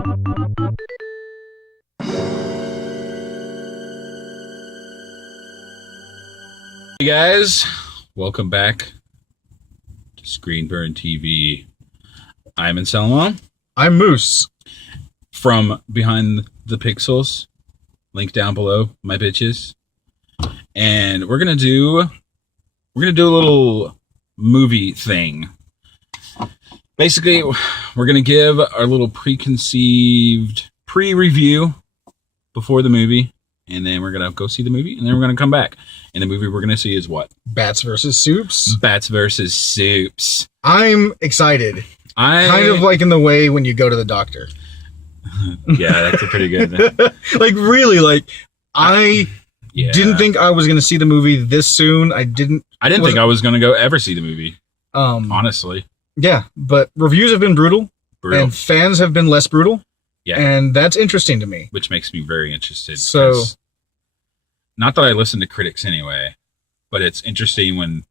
Hey guys, welcome back to Screen Burn TV. I'm Anselmo. I'm Moose. From Behind the Pixels, link down below, my bitches. And we're gonna do a little movie thing. Basically, we're gonna give our little preconceived pre-review before the movie. And then we're going to go see the movie, and then we're going to come back. And the movie we're going to see is what? Bats versus Soups. Bats versus Soups. I'm excited. Kind of like in the way when you go to the doctor. Yeah, that's a pretty good... Like, really, like, I didn't think I was going to see the movie this soon. I didn't think I was going to go ever see the movie, honestly. Yeah, but reviews have been brutal, and fans have been less brutal. Yeah. And that's interesting to me. Which makes me very interested. So... Not that I listen to critics anyway, but it's interesting when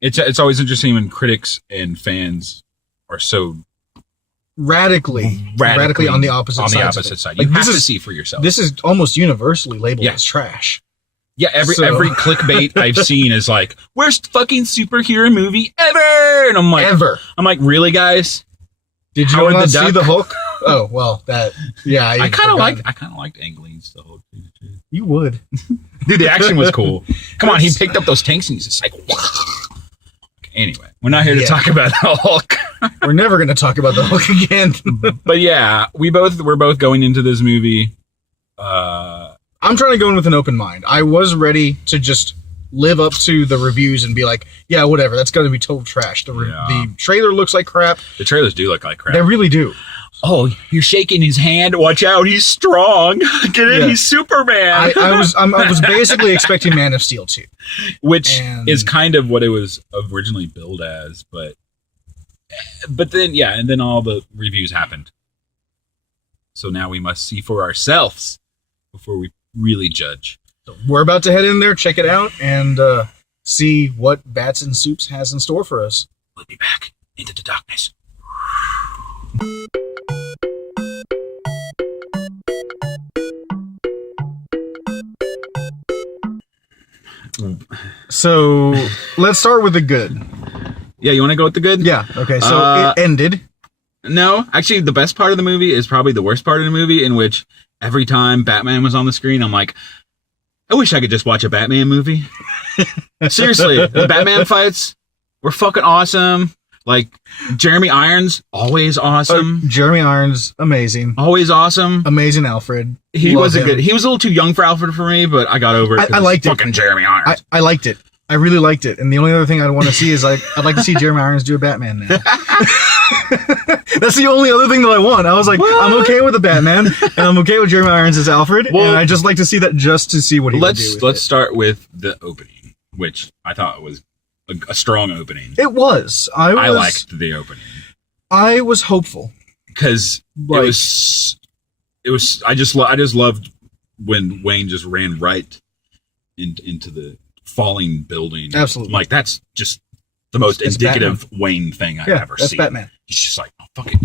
it's always interesting when critics and fans are so radically on the opposite side. Like, you have to see for yourself. This is almost universally labeled as trash. Yeah, every clickbait I've seen is like, worst fucking superhero movie ever, and I'm like, really, guys? Did you not see the Hulk? Oh well, I kind of liked Ang Lee's the Hulk too. You would. Dude, the action was cool. Come on, he picked up those tanks and he's just like, anyway, we're not here to talk about the Hulk. We're never going to talk about the Hulk again. But yeah, we're both going into this movie. I'm trying to go in with an open mind. I was ready to just live up to the reviews and be like, yeah, whatever, that's going to be total trash. The trailer looks like crap. The trailers do look like crap. They really do. Oh, you're shaking his hand. Watch out, he's strong. Get it? Yeah. He's Superman. I was basically expecting Man of Steel 2. Which is kind of what it was originally billed as, but then, and then all the reviews happened. So now we must see for ourselves before we really judge. So we're about to head in there, check it out, and see what Bats and Soups has in store for us. We'll be back into the darkness. So let's start with the good. Yeah, you want to go with the good? Yeah. Okay. So it ended. No, actually, the best part of the movie is probably the worst part of the movie, in which every time Batman was on the screen, I'm like, I wish I could just watch a Batman movie. Seriously, the Batman fights were fucking awesome. Like, Jeremy Irons, always awesome. Jeremy Irons, amazing. Always awesome. Amazing Alfred. He was a good... He was a little too young for Alfred for me, but I got over it. I liked it. Fucking Jeremy Irons. I liked it. I really liked it. And the only other thing I'd want to see is, like, I'd like to see Jeremy Irons do a Batman now. That's the only other thing that I want. I was like, what? I'm okay with the Batman, and I'm okay with Jeremy Irons as Alfred, and I'd just like to see that just to see what he would do with Let's start with the opening, which I thought was a strong opening. It was. I liked the opening. I was hopeful because it was. I just loved when Wayne just ran right into the falling building. Absolutely, like that's just the most indicative Batman. Wayne thing I've ever seen. That's Batman. He's just like, oh, fuck it.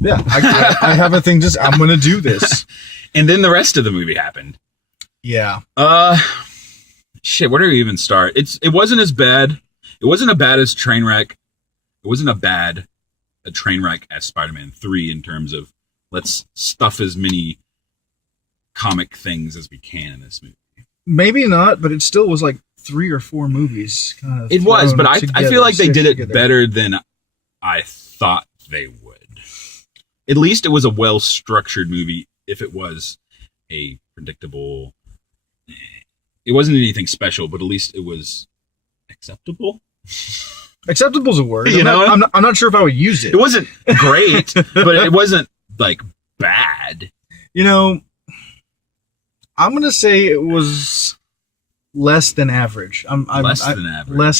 Yeah, I have a thing. I'm gonna do this. And then the rest of the movie happened. Yeah. Shit, where do we even start? It wasn't as bad. It wasn't as bad as Trainwreck. It wasn't a train wreck as Spider-Man 3 in terms of let's stuff as many comic things as we can in this movie. Maybe not, but it still was like 3 or 4 movies. Kind of it was, but I feel like they did it better than I thought they would. At least it was a well-structured movie. If it was a predictable... It wasn't anything special, but at least it was acceptable. Acceptable's a word. I'm not sure if I would use it. It wasn't great, but it wasn't like bad. I'm gonna say it was less than average. Less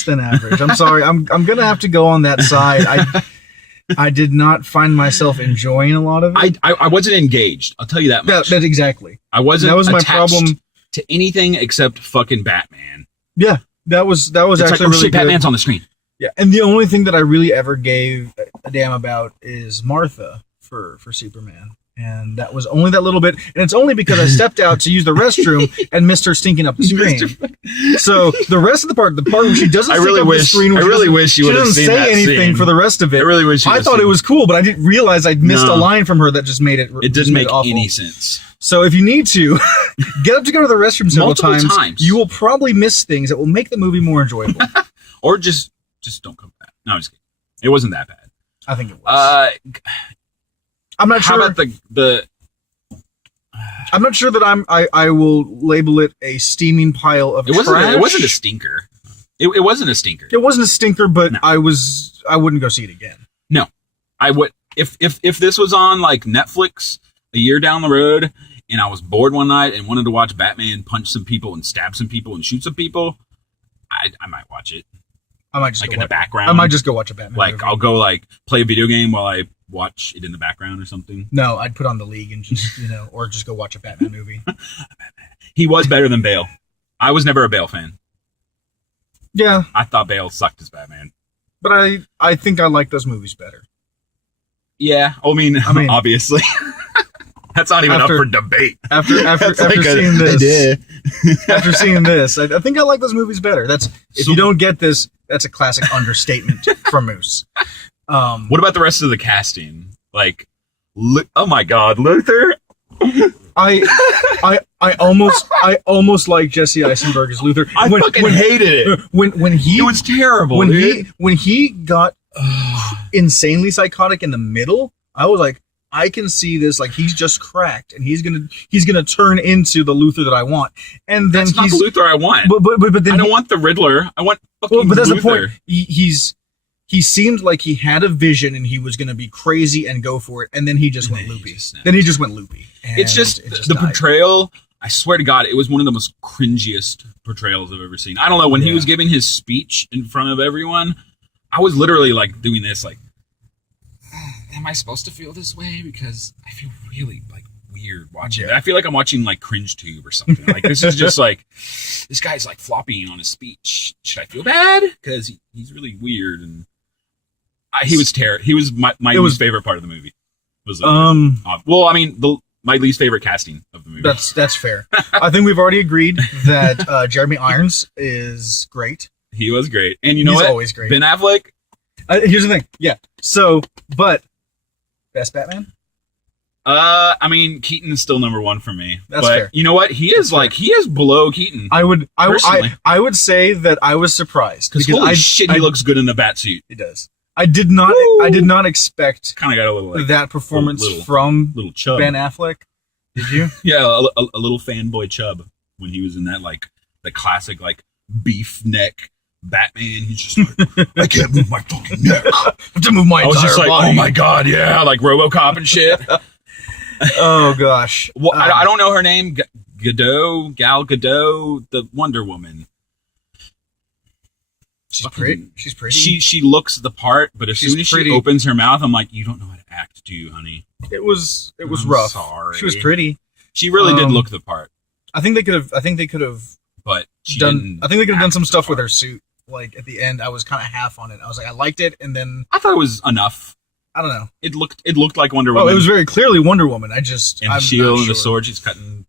than average. I'm sorry. I'm gonna have to go on that side. I did not find myself enjoying a lot of it. I wasn't engaged. I'll tell you that much. That exactly. I wasn't. That was my problem. To anything except fucking Batman. Yeah, that was it's actually like, really good. Batman's on the screen. Yeah, and the only thing that I really ever gave a damn about is Martha for Superman. And that was only that little bit. And it's only because I stepped out to use the restroom and missed her stinking up the screen. So the rest of the part where she doesn't stink up the screen, I really wish you would have seen that she doesn't say anything scene. for the rest of it. I really wish you I thought it was cool, but I didn't realize I'd missed a line from her that just made it. It doesn't make awful. any sense. So if you need to get up to go to the restroom several Multiple times, you will probably miss things that will make the movie more enjoyable. Or just don't come back. No, I'm just kidding. It wasn't that bad. I think it was. I'm not sure. How about the I'm not sure that I will label it a steaming pile of trash. It wasn't a stinker. It wasn't a stinker. It wasn't a stinker, but No. I wouldn't go see it again. No, I would if this was on like Netflix a year down the road, and I was bored one night and wanted to watch Batman punch some people and stab some people and shoot some people, I might watch it. I might just like go in the background. I might just go watch a Batman. Like movie. I'll go like play a video game while I watch it in the background or something. No, I'd put on the League and just or just go watch a Batman movie. He was better than Bale. I was never a Bale fan. Yeah, I thought Bale sucked as Batman. but I think I like those movies better. Yeah, I mean obviously. That's not even up for debate. After seeing this, I think I like those movies better. If you don't get this, that's a classic understatement from Moose. What about the rest of the casting? Like, oh my God, Luther! I almost like Jesse Eisenberg as Luther. I fucking hated it. It was terrible. When he got insanely psychotic in the middle, I was like, I can see this. Like, he's just cracked, and he's gonna turn into the Luther that I want. And then that's not the Luther I want. But then I don't want the Riddler. I want fucking but that's Luther. the point. He seemed like he had a vision and he was going to be crazy and go for it, and then he just went loopy. Then he just went loopy. It's just the portrayal. I swear to God, it was one of the most cringiest portrayals I've ever seen. I don't know, when he was giving his speech in front of everyone, I was literally like doing this, like, am I supposed to feel this way? Because I feel really like weird watching it. I feel like I'm watching like Cringe Tube or something. Like, this is just like, this guy's like flopping on his speech. Should I feel bad? Because he's really weird, and he was terrible. He was my least favorite part of the movie. Well, I mean, my least favorite casting of the movie. That's fair. I think we've already agreed that Jeremy Irons is great. He was great, and you know he's what? Always great. Ben Affleck. Here's the thing. Yeah. So, but best Batman. I mean, Keaton is still number one for me. That's fair. You know what? He is below Keaton. I would say that I was surprised because holy shit, he looks good in a bat suit. He does. I did not expect kind of got a little like, that performance from little chub. Ben Affleck. Did you? Yeah, a little fanboy chub when he was in that like the classic like beef neck Batman. He's just like, I can't move my fucking neck. I have to move my entire I was just like, body. oh my God, yeah, like RoboCop and shit. Oh gosh. Well, I don't know her name. Gal Gadot, the Wonder Woman. She's pretty. She's pretty. She looks the part, but as soon as she opens her mouth, I'm like, you don't know how to act, do you, honey? It was rough. Sorry. She was pretty. She really did look the part. I think they could have. But I think they could have done some stuff with her suit. Like at the end, I was kind of half on it. I was like, I liked it, and then I thought it was enough. I don't know. It looked like Wonder Woman. Oh, it was very clearly Wonder Woman. I'm the shield and the sword. She's cutting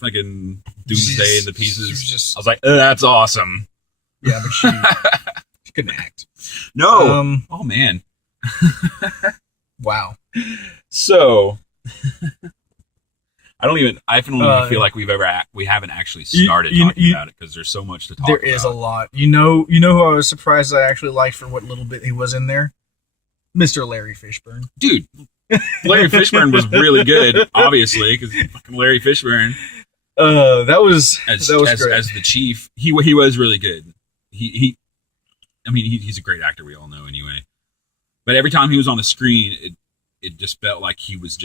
fucking Doomsday into pieces. I was like, that's awesome. Yeah, but she couldn't act. No. Oh man. Wow. So I don't even feel like we haven't actually started talking about it because there's so much to talk about. There is a lot. You know who I was surprised I actually liked for what little bit he was in there? Mr. Larry Fishburne. Dude, Larry Fishburne was really good, obviously, because fucking Larry Fishburne. That was great. As the chief, he was really good. He's a great actor, we all know anyway. But every time he was on the screen, it just felt like he was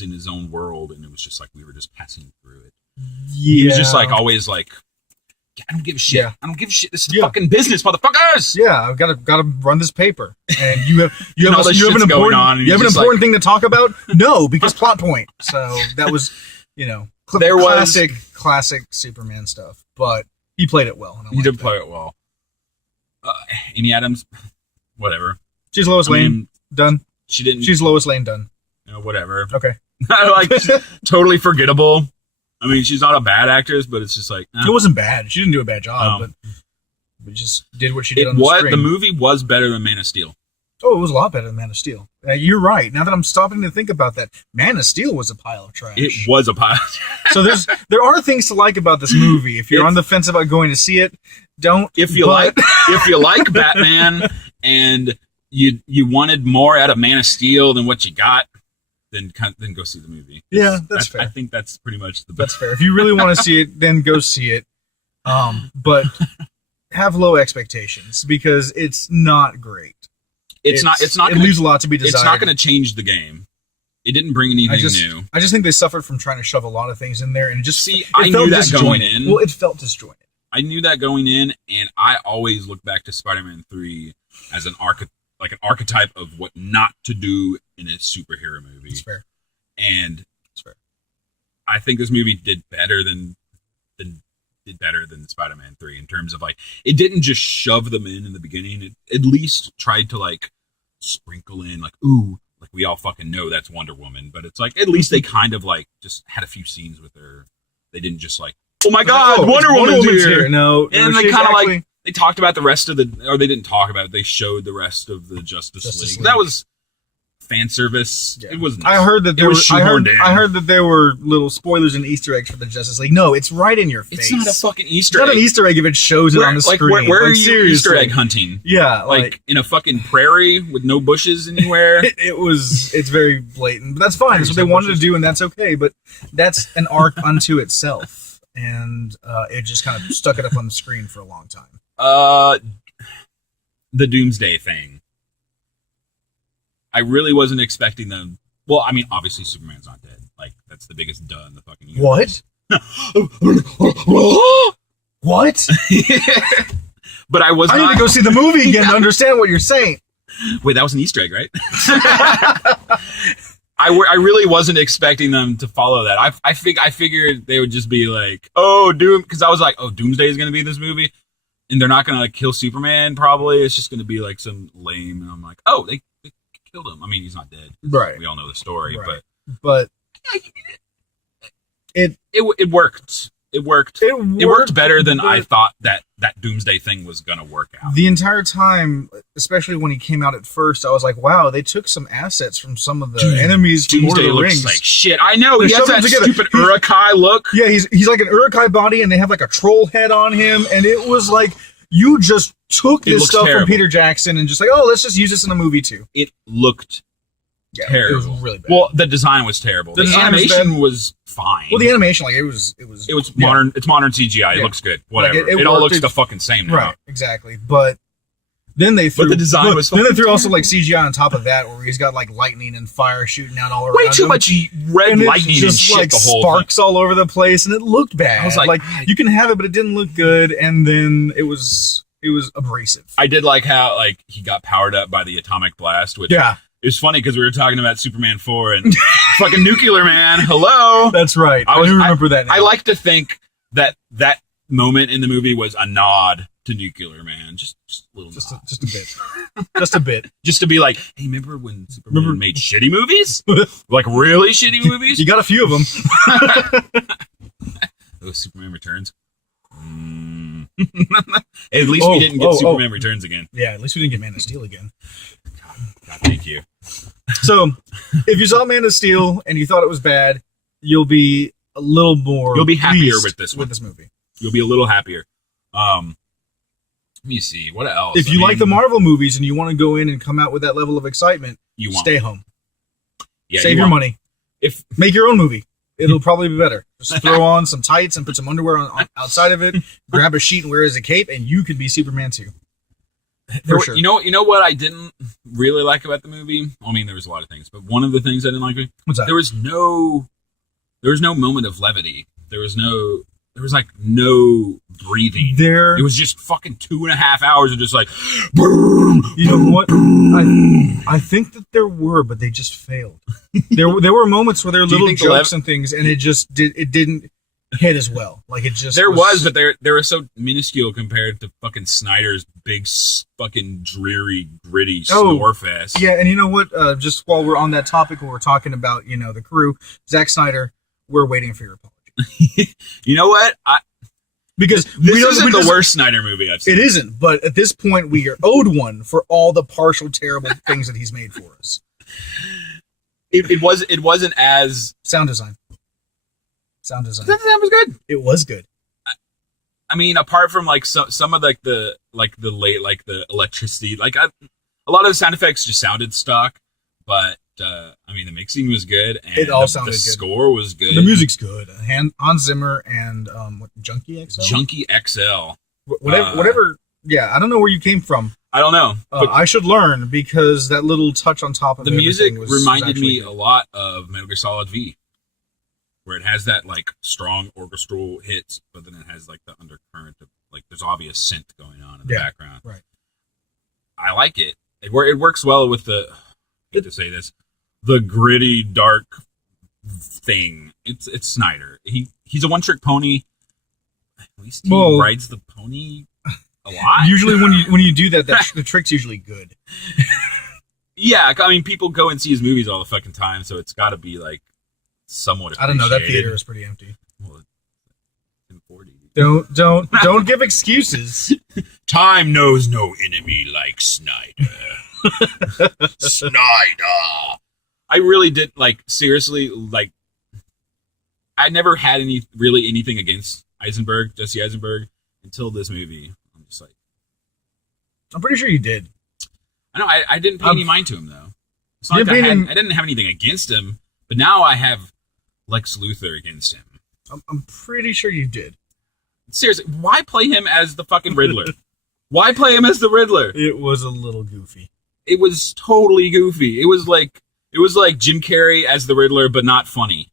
in his own world, and it was just like we were just passing through it. Yeah. He was just like always like, I don't give a shit. Yeah. I don't give a shit. This is fucking business, motherfuckers. Yeah, I've got to run this paper, and you have an important thing to talk about. No, because plot point. So that was classic Superman stuff, but he played it well. He did play it well. Amy Adams, whatever. She's Lois Lane. Done. She didn't. She's Lois Lane. Done. whatever. Okay. Like, totally forgettable. I mean, she's not a bad actress, but it's just like... It wasn't bad. She didn't do a bad job, but we just did what she did on the screen. The movie was better than Man of Steel. Oh, it was a lot better than Man of Steel. You're right. Now that I'm stopping to think about that, Man of Steel was a pile of trash. It was a pile of trash. So there are things to like about this movie. If you're on the fence about going to see it, don't. If you like Batman and you wanted more out of Man of Steel than what you got, then go see the movie. Yeah, that's fair. I think that's pretty much the best. That's fair. If you really want to see it, then go see it. But have low expectations because it's not great. It's not. It leaves a lot to be desired. It's not going to change the game. It didn't bring anything new. I just think they suffered from trying to shove a lot of things in there, and I knew that going in. Well, it felt disjointed. I knew that going in, and I always look back to Spider-Man 3 as an archetype of what not to do in a superhero movie. That's fair. And that's fair. I think this movie did better than Spider-Man 3 in terms of, like, it didn't just shove them in the beginning. It at least tried to, like, sprinkle in, like, ooh, like, we all fucking know that's Wonder Woman, but it's like, at least they kind of, like, just had a few scenes with her. They didn't just, like, oh my god, Wonder Woman's here. No, and they kind of, like, they talked about the rest of or they didn't talk about it, they showed the rest of the Justice League. That was fan service. Yeah. It wasn't. I heard that I heard that there were little spoilers and Easter eggs for the Justice League. No, it's right in your face. It's not a fucking Easter egg. It's not an Easter egg if it shows it on the screen. Where are you seriously Easter egg hunting? Yeah, like in a fucking prairie with no bushes anywhere. It's very blatant, but that's fine. That's what they wanted to do, and that's okay. But that's an arc unto itself, and it just kind of stuck it up on the screen for a long time. The Doomsday thing. I really wasn't expecting them. Well, I mean, obviously Superman's not dead. Like, that's the biggest duh in the fucking universe. What? What? But I need to go see the movie again to understand what you're saying. Wait, that was an Easter egg, right? I really wasn't expecting them to follow that. I figured they would just be like, oh, Doom, because I was like, oh, Doomsday is going to be in this movie, and they're not going to, like, kill Superman. Probably it's just going to be like some lame. And I'm like, oh, they killed him. I mean, he's not dead. Right. We all know the story, right. but it worked. It worked better than I thought that Doomsday thing was gonna work out. The entire time, especially when he came out at first, I was like, wow, they took some assets from some of the enemies from Lord of the Rings. Like shit. I know, he has that stupid Uruk-hai look. Yeah, he's like an Uruk-hai body, and they have like a troll head on him, and it was like, you just took this stuff from Peter Jackson and just like, oh, let's just use this in a movie too. It looked terrible. It was really bad. Well, the design was terrible. The animation was fine. Well, the animation, like, it was modern. It's modern CGI. It looks good. Whatever. Like it all looks the fucking same now. Right. Exactly. But then they threw. But the design was. Then they threw also like CGI on top of that, where he's got like lightning and fire shooting out all around. Way too much red lightning just, and shit. Like, the whole sparks thing. all over the place, and it looked bad. I was like you can have it, but it didn't look good. And then it was abrasive. I did like how, like, he got powered up by the atomic blast, which it was funny because we were talking about Superman 4 and fucking Nuclear Man. Hello. That's right. I remember that now. I like to think that moment in the movie was a nod to Nuclear Man. Just a little just a bit. Just a bit. Just to be like, hey, remember when Superman made shitty movies? Like, really shitty movies? You got a few of them. Those Superman Returns. At least we didn't get Superman Returns again. Yeah, at least we didn't get Man of Steel again. God, thank you. So, if you saw Man of Steel and you thought it was bad, you'll be a little more. You'll be happier with this one. With this movie, you'll be a little happier. Let me see what else. If you like the Marvel movies and you want to go in and come out with that level of excitement, stay home. Yeah, save your money. Make your own movie. It'll probably be better. Just throw on some tights and put some underwear on outside of it. Grab a sheet and wear it as a cape, and you could be Superman too. For sure. You know what I didn't really like about the movie? I mean, there was a lot of things, but one of the things I didn't like. What's that? There was no moment of levity. There was like no breathing. It was just fucking 2.5 hours of just like, boom. You know what? I think that there were, but they just failed. There were moments where there were little jokes and things, and it didn't hit as well. Like it just there was, but they were so minuscule compared to fucking Snyder's big, fucking dreary, gritty snore fest. Yeah, and you know what? Just while we're on that topic, when we're talking about the crew, Zack Snyder, we're waiting for your apology. You know what? Because this isn't the worst Snyder movie I've seen. It isn't, but at this point, we are owed one for all the partial, terrible things that he's made for us. It wasn't as sound design. Sound design. That was good. It was good. I mean, apart from like some of the electricity, like a lot of the sound effects just sounded stock, but I mean the mixing was good, and it all sounded the good. Score was good. The music's good. Hans Zimmer and Junkie XL. Junkie XL. Whatever. Yeah, I don't know where you came from. I don't know. But I should learn because that little touch on top of the music reminded me good. a lot of Metal Gear Solid V, where it has that like strong orchestral hits, but then it has like the undercurrent of like there's obvious synth going on in the background. Right. I like it. It works well with the. I hate to say this, the gritty, dark thing. It's Snyder. He's a one-trick pony. At least he rides the pony a lot. Usually, when you do that, the trick's usually good. Yeah, I mean, people go and see his movies all the fucking time, so it's got to be like somewhat. I don't know. That theater is pretty empty. Well, it's in 40. Don't give excuses. Time knows no enemy like Snyder. Snyder. I really did seriously I never had anything against Jesse Eisenberg until this movie. I'm just like, I'm pretty sure you did. I know I didn't pay any mind to him though. It's not like I didn't have anything against him, but now I have Lex Luthor against him. I'm pretty sure you did. Seriously, why play him as the fucking Riddler? Why play him as the Riddler? It was a little goofy. It was totally goofy. It was like Jim Carrey as the Riddler, but not funny.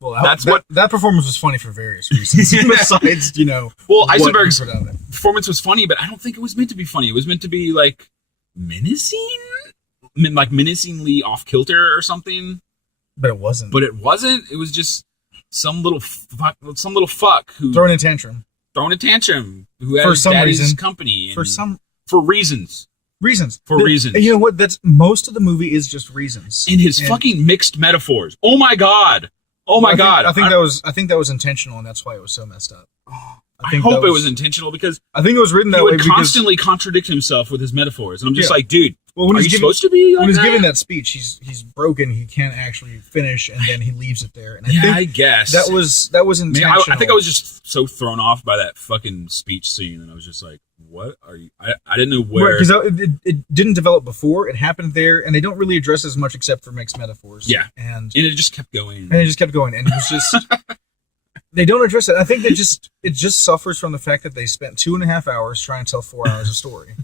Well, that performance was funny for various reasons. Besides, well, Eisenberg's performance was funny, but I don't think it was meant to be funny. It was meant to be like menacing, like menacingly off kilter or something. But it wasn't. It was just some little fuck who throwing a tantrum who has daddy's company for reasons. And you know what? That's most of the movie is just reasons. And his fucking mixed metaphors. Oh my god. I think that was intentional, and that's why it was so messed up. I hope it was intentional because I think it was written that way. He would constantly contradict himself with his metaphors, and I'm just like, dude. Well, when he's supposed to be when he's giving that speech, he's broken. He can't actually finish, and then he leaves it there. And I guess that was intentional. I think I was just so thrown off by that fucking speech scene, and I was just like, "What are you?" I didn't know where because it didn't develop before. It happened there, and they don't really address as much except for mixed metaphors. Yeah, and it just kept going, and it was just. They don't address it. I think it just suffers from the fact that they spent 2.5 hours trying to tell 4 hours of story.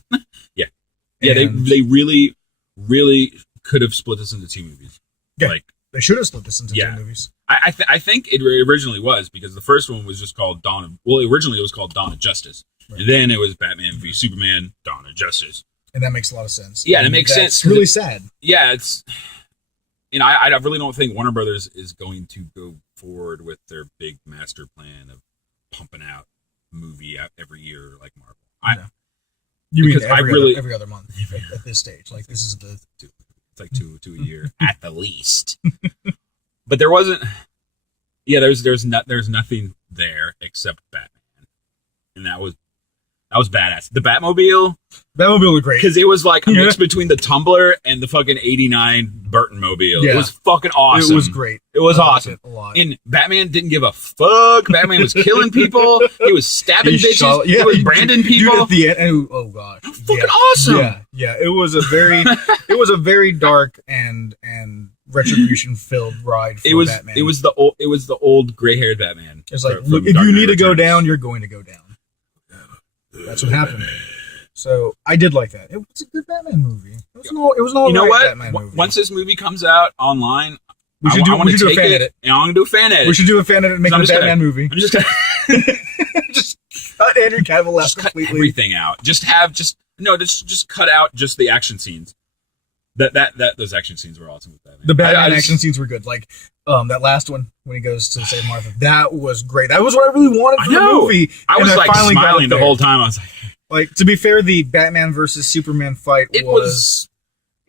Yeah, they really, really could have split this into 2 movies. Yeah, they should have split this into 2 movies. I think it originally was because the first one was just called originally it was called Dawn of Justice. Right. And then it was Batman v Superman, Dawn of Justice. And that makes a lot of sense. Yeah, and it makes sense. It's really sad. Yeah, it's... And I really don't think Warner Brothers is going to go forward with their big master plan of pumping out a movie every year like Marvel. You mean every other month at this stage? Like this is it's like two a year at the least. But there wasn't. Yeah, there's nothing there except Batman, and that was badass. The Batmobile was great because it was like a mix between the Tumbler and the fucking '89 Burton mobile. Yeah. It was fucking awesome. It was great. It was awesome. A lot. And Batman didn't give a fuck. Batman was killing people. He was stabbing bitches. He was branding people. Dude, at the end, oh god, fucking awesome. Yeah. It was a very dark and retribution filled ride for Batman. It was the old gray haired Batman. It's like, look, if you need to go down, you're going to go down. That's what happened. So I did like that. It was a good Batman movie. It was an all Batman movie. Once this movie comes out online, we should do a fan edit. And I'm gonna do a fan edit. We should do a fan edit and make it a Batman movie. I'm just gonna just cut Andrew Cavill out completely. Cut everything out. Just cut out just the action scenes. Those action scenes were awesome with Batman. The Batman action scenes were good. Like That last one when he goes to save Martha. That was great. That was what I really wanted from the movie. I was like smiling the whole time. I was like, to be fair, the Batman versus Superman fight it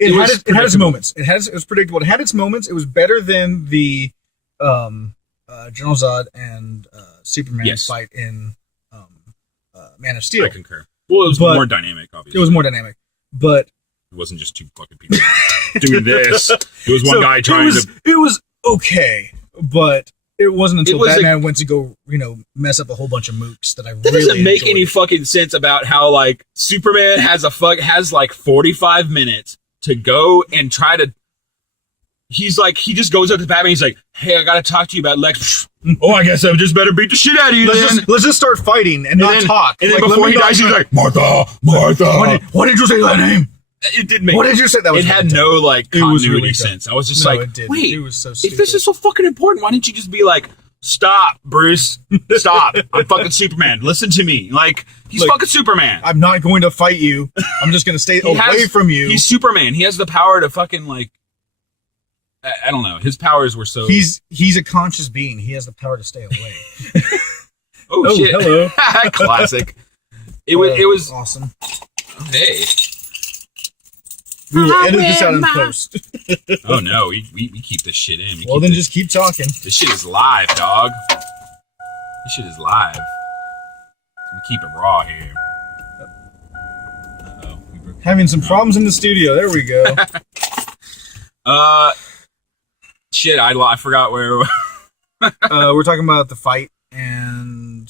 had its moments. It was predictable. It had its moments. It was better than the General Zod and Superman fight in Man of Steel. I concur. Well, it was more dynamic, obviously. It was more dynamic, but it wasn't just two fucking people doing this. It was one guy trying to. It was okay, but it wasn't until Batman went to go, mess up a whole bunch of mooks that I really doesn't make any it. fucking sense about how like Superman has like 45 minutes to go and try to. He just goes up to Batman. He's like, "Hey, I gotta talk to you about Lex." Oh, I guess I just better beat the shit out of you. Let's just start fighting and not talk. And then before he dies, he's like, "Martha." Why did you say that name? It did make. What did you say? That was. It had no like continuity sense. I was just like, wait, it was so stupid. If this is so fucking important, why didn't you just be like, "Stop, Bruce, stop! I'm fucking Superman. Listen to me." Like he's fucking Superman. I'm not going to fight you. I'm just going to stay away from you. He's Superman. He has the power to fucking like. I don't know. His powers were so. He's a conscious being. He has the power to stay away. Oh shit! Hello. Classic. It was awesome. Hey. We will edit this out in post. Oh no, we keep this shit in. Then just keep talking. This shit is live, dog. This shit is live. We keep it raw here. Uh-oh. Having some problems in the studio. There we go. Shit, I forgot where. We're talking about the fight and.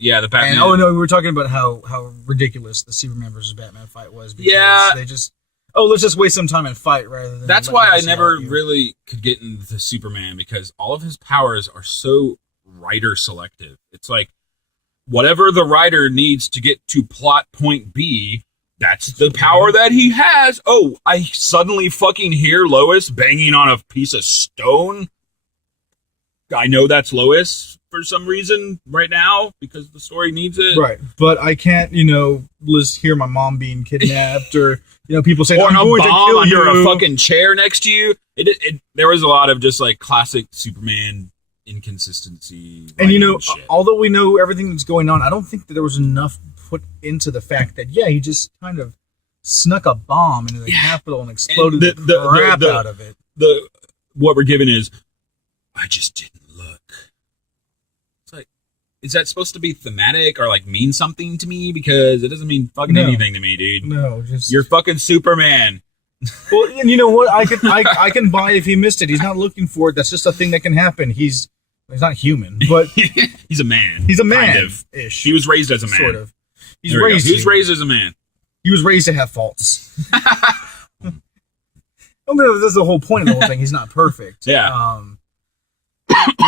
Yeah, the Batman. And, we were talking about how ridiculous the Superman versus Batman fight was. Yeah, they just let's just waste some time and fight rather than. That's why I never really could get into Superman, because all of his powers are so writer selective. It's like whatever the writer needs to get to plot point B, that's the power that he has. Oh, I suddenly fucking hear Lois banging on a piece of stone. I know that's Lois for some reason right now because the story needs it. Right, but I can't, just hear my mom being kidnapped or, people say, or I'm going to kill under you. a fucking chair next to you. There was a lot of just like classic Superman inconsistency. And although we know everything that's going on, I don't think that there was enough put into the fact that, he just kind of snuck a bomb into the Capitol and exploded the crap out of it. What we're given is, I just didn't look. It's like, is that supposed to be thematic or like mean something to me? Because it doesn't mean fucking anything to me, dude. No, just you're fucking Superman. Well, and you know what? I can buy if he missed it. He's not looking for it. That's just a thing that can happen. He's not human, but he's a man. He's a man. Kind of. He was raised as a man. Sort of. He was raised as a man. He was raised to have faults. That's the whole point of the whole thing. He's not perfect. Yeah.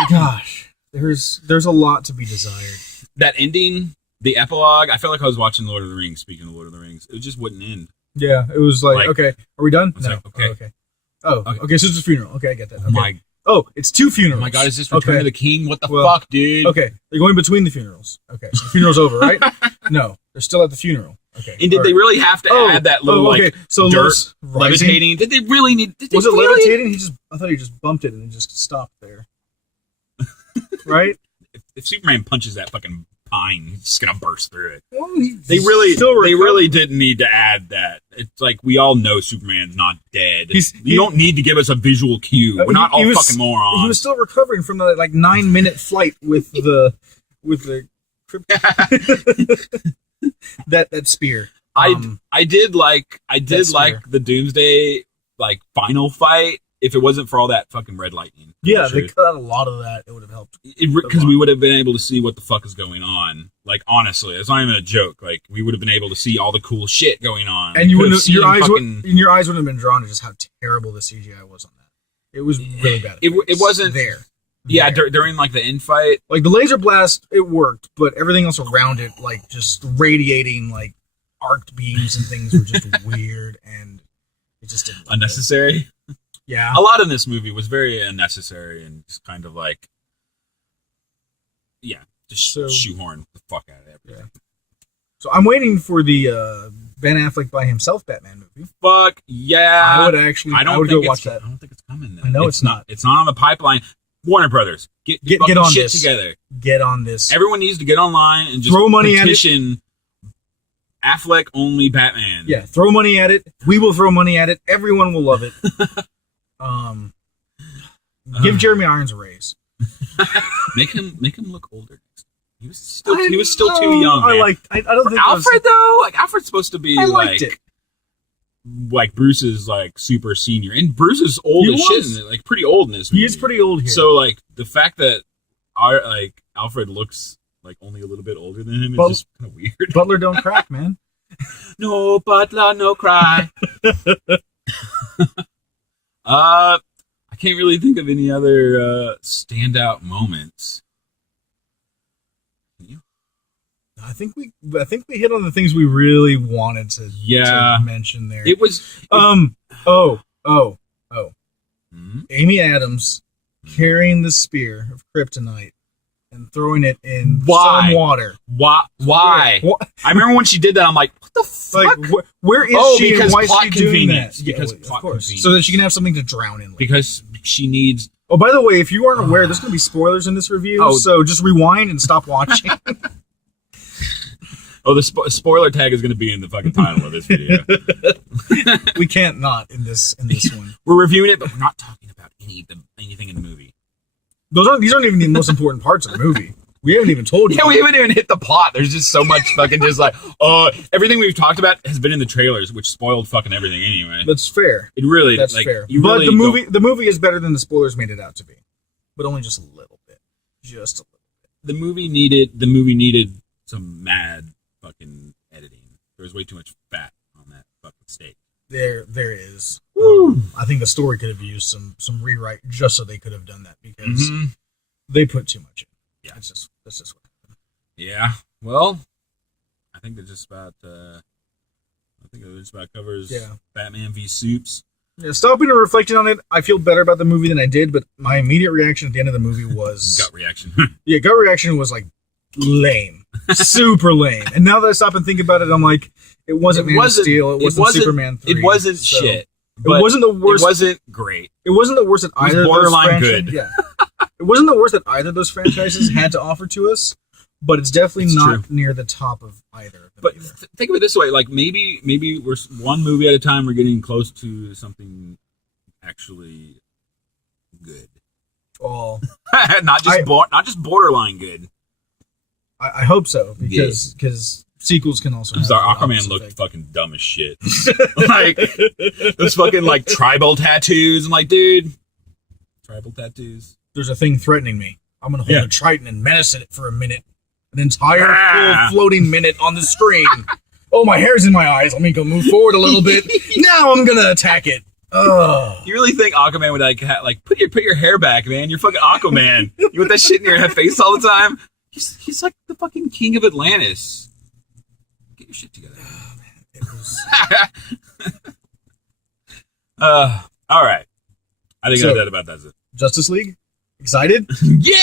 Gosh, there's a lot to be desired. That ending, the epilogue, I felt like I was watching Lord of the Rings. Speaking of Lord of the Rings, it just wouldn't end. Yeah, it was like okay, are we done? No. Like, okay. Okay. Oh, okay. So it's a funeral. Okay, I get that. Okay. Oh it's two funerals. Oh my god, is this Return of the King? What the fuck, dude? Okay, they're going between the funerals. Okay, so the funeral's over, right? No, they're still at the funeral. Okay. And did they really have to add that little so dirt levitating? Did they really need? Was it levitating? I thought he just bumped it and it just stopped there. Right? If Superman punches that fucking pine, he's just gonna burst through it. Well, they really didn't need to add that. It's like we all know Superman's not dead. You don't need to give us a visual cue. We're not all fucking morons. He was still recovering from the 9-minute flight with the that spear. I did like the Doomsday final fight. If it wasn't for all that fucking red lightning. Yeah, they cut out a lot of that. It would have helped. Because we would have been able to see what the fuck is going on. Like, honestly, it's not even a joke. Like, we would have been able to see all the cool shit going on. And your eyes wouldn't have been drawn to just how terrible the CGI was on that. It was really bad. It wasn't there. Yeah, during like the end fight. Like the laser blast, it worked, but everything else around it, like just radiating like arced beams and things were just weird and it just didn't look unnecessary. Good. Yeah. A lot in this movie was very unnecessary and just kind of like, shoehorn the fuck out of everything. Yeah. So I'm waiting for the Ben Affleck by himself Batman movie. Fuck yeah! I would go watch that. I don't think it's coming. Though. I No, it's not. It's not on the pipeline. Warner Brothers, get on shit this. together. Get on this. Everyone needs to get online and just throw money petition Affleck only Batman. Yeah, throw money at it. We will throw money at it. Everyone will love it. Give Jeremy Irons a raise. make him look older. He was still too young. I don't think Alfred though. Like Alfred's supposed to be it. Like Bruce's like super senior, and Bruce is old as shit in it, like pretty old in this movie. He is pretty old here. So like the fact that Alfred looks like only a little bit older than him is just kind of weird. Butler don't crack, man. No butler, no cry. I can't really think of any other standout moments. Can you? I think we hit on the things we really wanted to mention there. It was Amy Adams carrying the spear of kryptonite and throwing it in some water. Why? I remember when she did that. I'm like, what the fuck? Like, where is she? Because and why is plot she doing that? Because of plot course, convenience. so that she can have something to drown in. Later. Because she needs. Oh, by the way, if you aren't aware, there's going to be spoilers in this review. So just rewind and stop watching. The spoiler tag is going to be in the fucking title of this video. We can't not in this one. We're reviewing it, but we're not talking about anything in the movie. These aren't even the most important parts of the movie. We haven't even told you. Yeah, we haven't even hit the plot. There's just so much fucking just like, everything we've talked about has been in the trailers, which spoiled fucking everything anyway. That's fair. It really, that's fair. But the movie is better than the spoilers made it out to be, but only just a little bit. Just a little bit. The movie needed some mad fucking editing. There was way too much fat on that fucking steak. There is. Woo. I think the story could have used some rewrite just so they could have done that because they put too much in. Yeah, that's just what happened. Yeah. Well, I think that just about covers Batman v Supes. Yeah, stopping and reflecting on it, I feel better about the movie than I did, but my immediate reaction at the end of the movie was gut reaction. Yeah, gut reaction was like lame. Super lame. And now that I stop and think about it, I'm like, it wasn't Man of Steel, it wasn't Superman 3. It wasn't shit. It wasn't the worst. It wasn't great. It wasn't the worst that either of those borderline franchises. good. Yeah. It wasn't the worst that either of those franchises had to offer to us, but it's definitely not near the top of either. But think of it this way: like maybe we're one movie at a time. We're getting close to something actually good. Well, not just borderline good. I hope so because sequels can also. Our Aquaman looked fucking dumb as shit. Like those fucking like tribal tattoos. I'm like, dude, tribal tattoos. There's a thing threatening me. I'm gonna hold a Triton and menace it for a minute, an entire full floating minute on the screen. Oh, my hair's in my eyes. Let me go move forward a little bit. Now I'm gonna attack it. Oh. You really think Aquaman would like put your hair back, man? You're fucking Aquaman. You want that shit in your face all the time? He's like the fucking king of Atlantis. Get your shit together. Oh, man. It was... all right. I think that's about that's it. Justice League? Excited? Yeah!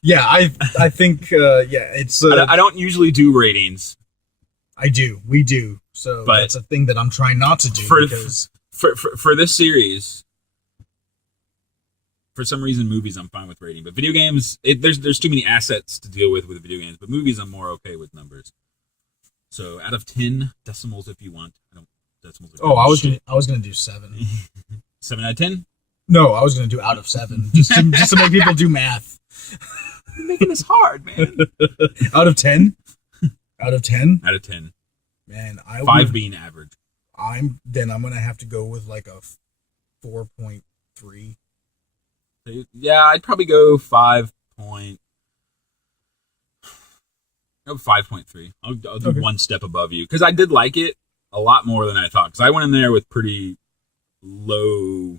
Yeah, I think, it's... I don't usually do ratings. I do. We do. So that's a thing that I'm trying not to do. For this series... For some reason, movies I'm fine with rating, but video games, there's too many assets to deal with video games. But movies, I'm more okay with numbers. So out of 10 decimals, if you want, decimals. I was gonna do 7. 7 out of 10. No, I was gonna do out of 7, just to make people do math. You're making this hard, man. Out of 10. Out of 10. Out of 10. Man, 5 being average. I'm gonna have to go with like a 4.3. Yeah, I'd probably go 5.3. I'll do one step above you because I did like it a lot more than I thought. Because I went in there with pretty low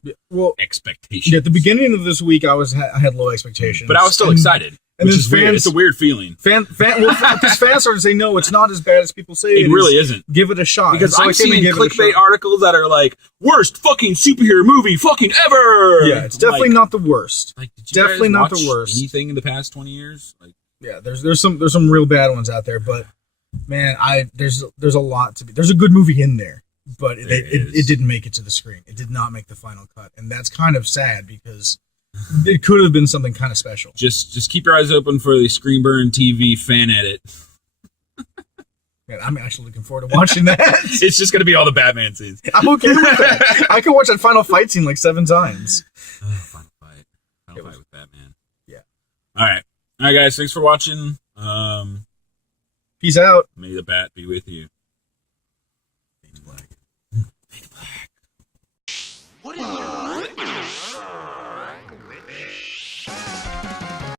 expectations. Yeah, at the beginning of this week, I had low expectations, but I was still excited. And then fans, it's a weird feeling. Because fans started to say, no, it's not as bad as people say it really isn't. Give it a shot. Because I'm seeing clickbait articles that are like, worst fucking superhero movie fucking ever. Yeah, it's definitely not the worst. Like, did you definitely guys not watch the worst. Anything in the past 20 years? Like, yeah, there's some real bad ones out there, but man, there's a lot to be. There's a good movie in there. but it didn't make it to the screen. It did not make the final cut, and that's kind of sad because it could have been something kind of special. Just keep your eyes open for the Screen Burn TV fan edit. Man, I'm actually looking forward to watching that. It's just gonna be all the Batman scenes. I'm okay with that. I can watch that final fight scene like 7 times. Final fight with Batman. Yeah. All right, guys. Thanks for watching. Peace out. May the bat be with you.